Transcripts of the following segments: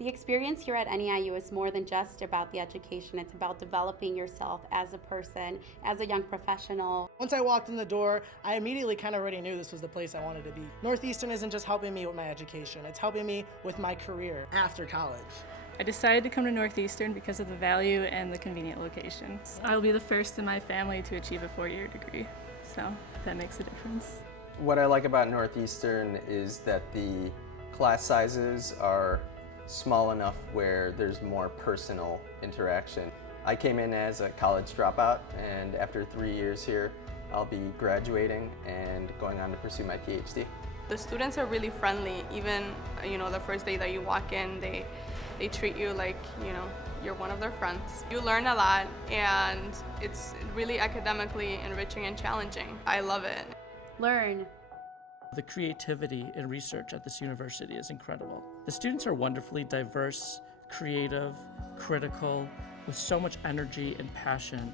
The experience here at NEIU is more than just about the education. It's about developing yourself as a person, as a young professional. Once I walked in the door, I immediately kind of already knew this was the place I wanted to be. Northeastern isn't just helping me with my education, it's helping me with my career after college. I decided to come to Northeastern because of the value and the convenient location. I'll be the first in my family to achieve a four-year degree, so that makes a difference. What I like about Northeastern is that the class sizes are small enough where there's more personal interaction. I came in as a college dropout, and after 3 years here, I'll be graduating and going on to pursue my PhD. The students are really friendly. Even, the first day that you walk in, they treat you like, you're one of their friends. You learn a lot, and it's really academically enriching and challenging. I love it. Learn. The creativity in research at this university is incredible. The students are wonderfully diverse, creative, critical, with so much energy and passion.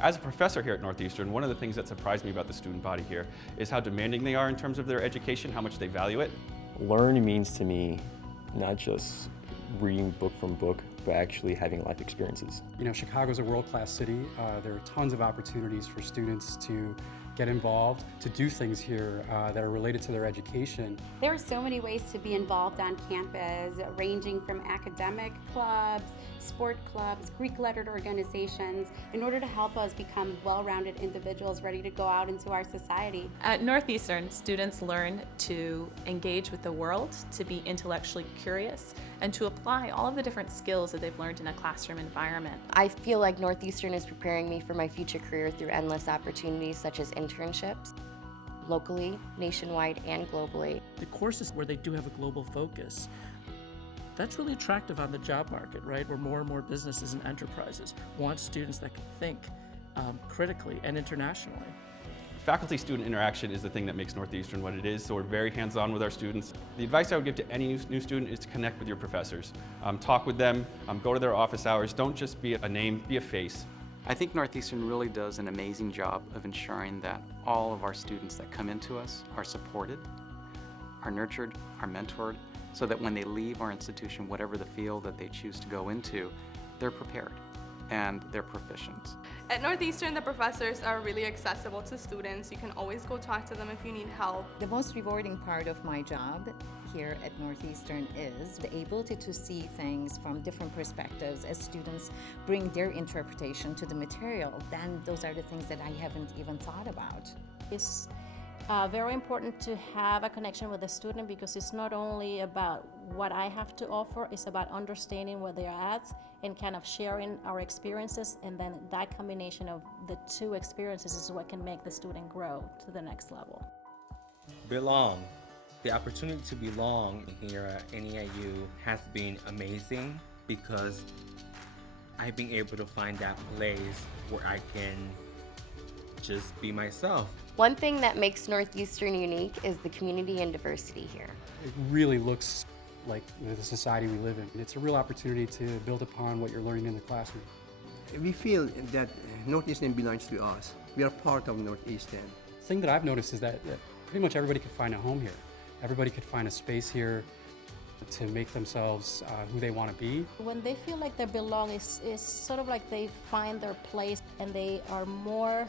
As a professor here at Northeastern, one of the things that surprised me about the student body here is how demanding they are in terms of their education, how much they value it. Learn means to me not just reading book from book, but actually having life experiences. Chicago's a world-class city. There are tons of opportunities for students to get involved, to do things here that are related to their education. There are so many ways to be involved on campus, ranging from academic clubs, sport clubs, Greek-lettered organizations, in order to help us become well-rounded individuals ready to go out into our society. At Northeastern, students learn to engage with the world, to be intellectually curious, and to apply all of the different skills that they've learned in a classroom environment. I feel like Northeastern is preparing me for my future career through endless opportunities such as internships, locally, nationwide, and globally. The courses where they do have a global focus, that's really attractive on the job market, right? Where more and more businesses and enterprises want students that can think critically and internationally. Faculty-student interaction is the thing that makes Northeastern what it is, so we're very hands-on with our students. The advice I would give to any new student is to connect with your professors. Talk with them, go to their office hours, don't just be a name, be a face. I think Northeastern really does an amazing job of ensuring that all of our students that come into us are supported, are nurtured, are mentored, so that when they leave our institution, whatever the field that they choose to go into, they're prepared and they're proficient. At Northeastern, the professors are really accessible to students. You can always go talk to them if you need help. The most rewarding part of my job here at Northeastern is the ability to see things from different perspectives as students bring their interpretation to the material. Then those are the things that I haven't even thought about. It's very important to have a connection with the student because it's not only about what I have to offer, it's about understanding where they're at and kind of sharing our experiences, and then that combination of the two experiences is what can make the student grow to the next level. Belong. The opportunity to belong here at NEIU has been amazing because I've been able to find that place where I can just be myself. One thing that makes Northeastern unique is the community and diversity here. It really looks like the society we live in. It's a real opportunity to build upon what you're learning in the classroom. We feel that Northeastern belongs to us. We are part of Northeastern. The thing that I've noticed is that pretty much everybody could find a home here. Everybody could find a space here to make themselves who they want to be. When they feel like they belong, it's sort of like they find their place and they are more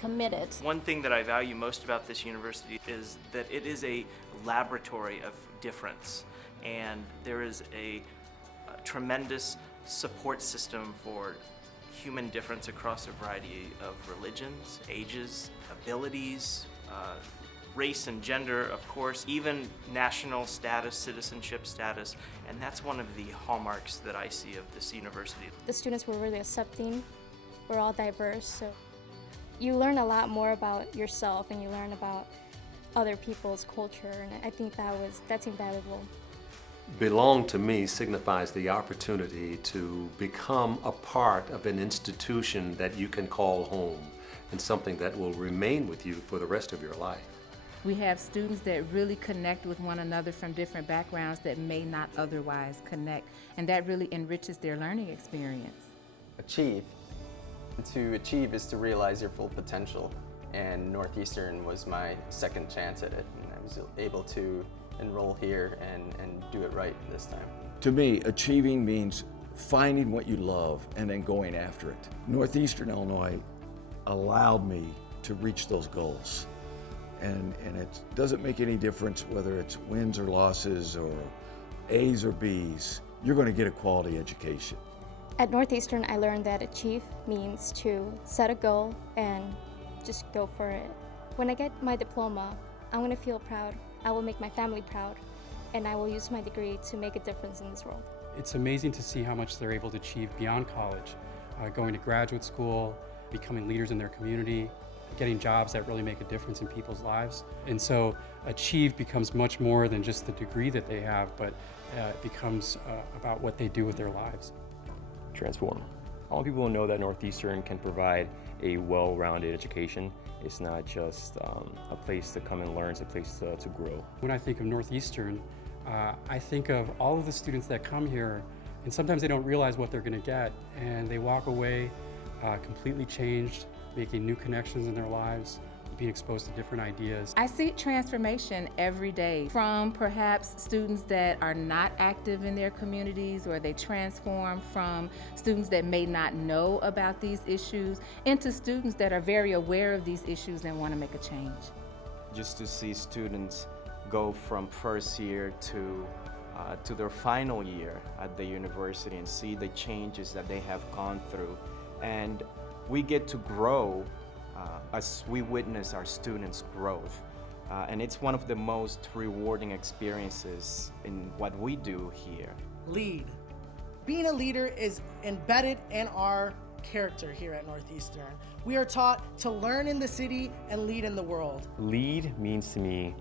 committed. One thing that I value most about this university is that it is a laboratory of difference, and there is a tremendous support system for human difference across a variety of religions, ages, abilities, race and gender, of course, even national status, citizenship status, and that's one of the hallmarks that I see of this university. The students were really accepting. We're all diverse, so you learn a lot more about yourself and you learn about other people's culture, and I think that's invaluable. Belong to me signifies the opportunity to become a part of an institution that you can call home and something that will remain with you for the rest of your life. We have students that really connect with one another from different backgrounds that may not otherwise connect, and that really enriches their learning experience. Achieve. To achieve is to realize your full potential, and Northeastern was my second chance at it, and I'm was able to enroll here and do it right this time. To me, achieving means finding what you love and then going after it. Northeastern Illinois allowed me to reach those goals. And it doesn't make any difference whether it's wins or losses or A's or B's. You're going to get a quality education. At Northeastern, I learned that achieve means to set a goal and just go for it. When I get my diploma, I'm going to feel proud. I will make my family proud, and I will use my degree to make a difference in this world. It's amazing to see how much they're able to achieve beyond college, going to graduate school, becoming leaders in their community, getting jobs that really make a difference in people's lives. And so achieve becomes much more than just the degree that they have, but it becomes about what they do with their lives. Transform. I want people to know that Northeastern can provide a well-rounded education. It's not just a place to come and learn, it's a place to grow. When I think of Northeastern, I think of all of the students that come here, and sometimes they don't realize what they're going to get, and they walk away completely changed, making new connections in their lives, being exposed to different ideas. I see transformation every day from perhaps students that are not active in their communities, or they transform from students that may not know about these issues into students that are very aware of these issues and want to make a change. Just to see students go from first year to their final year at the university and see the changes that they have gone through. And we get to grow as we witness our students' growth. And it's one of the most rewarding experiences in what we do here. Lead. Being a leader is embedded in our character here at Northeastern. We are taught to learn in the city and lead in the world. Lead means to me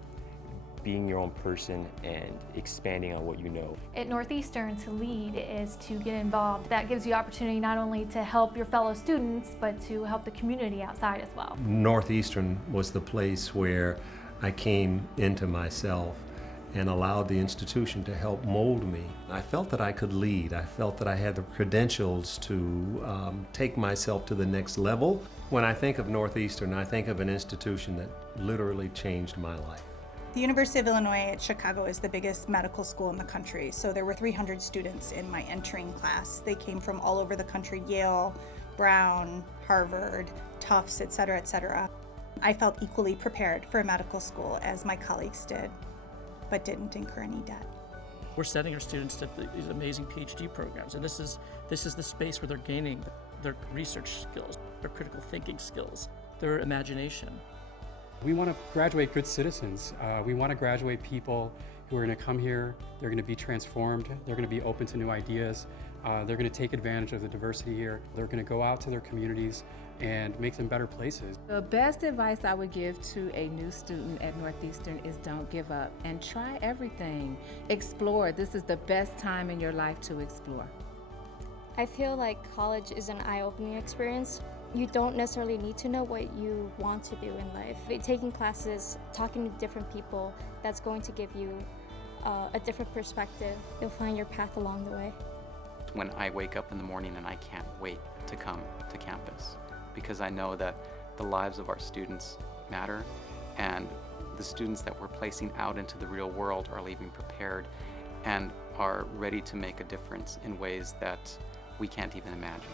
being your own person and expanding on what you know. At Northeastern, to lead is to get involved. That gives you opportunity not only to help your fellow students, but to help the community outside as well. Northeastern was the place where I came into myself and allowed the institution to help mold me. I felt that I could lead. I felt that I had the credentials to take myself to the next level. When I think of Northeastern, I think of an institution that literally changed my life. The University of Illinois at Chicago is the biggest medical school in the country, so there were 300 students in my entering class. They came from all over the country: Yale, Brown, Harvard, Tufts, et cetera, et cetera. I felt equally prepared for medical school as my colleagues did, but didn't incur any debt. We're sending our students to these amazing PhD programs, and this is the space where they're gaining their research skills, their critical thinking skills, their imagination. We want to graduate good citizens. We want to graduate people who are going to come here, they're going to be transformed, they're going to be open to new ideas, they're going to take advantage of the diversity here, they're going to go out to their communities and make them better places. The best advice I would give to a new student at Northeastern is don't give up and try everything. Explore. This is the best time in your life to explore. I feel like college is an eye-opening experience. You don't necessarily need to know what you want to do in life. Taking classes, talking to different people, that's going to give you a different perspective. You'll find your path along the way. When I wake up in the morning and I can't wait to come to campus, because I know that the lives of our students matter, and the students that we're placing out into the real world are leaving prepared and are ready to make a difference in ways that we can't even imagine.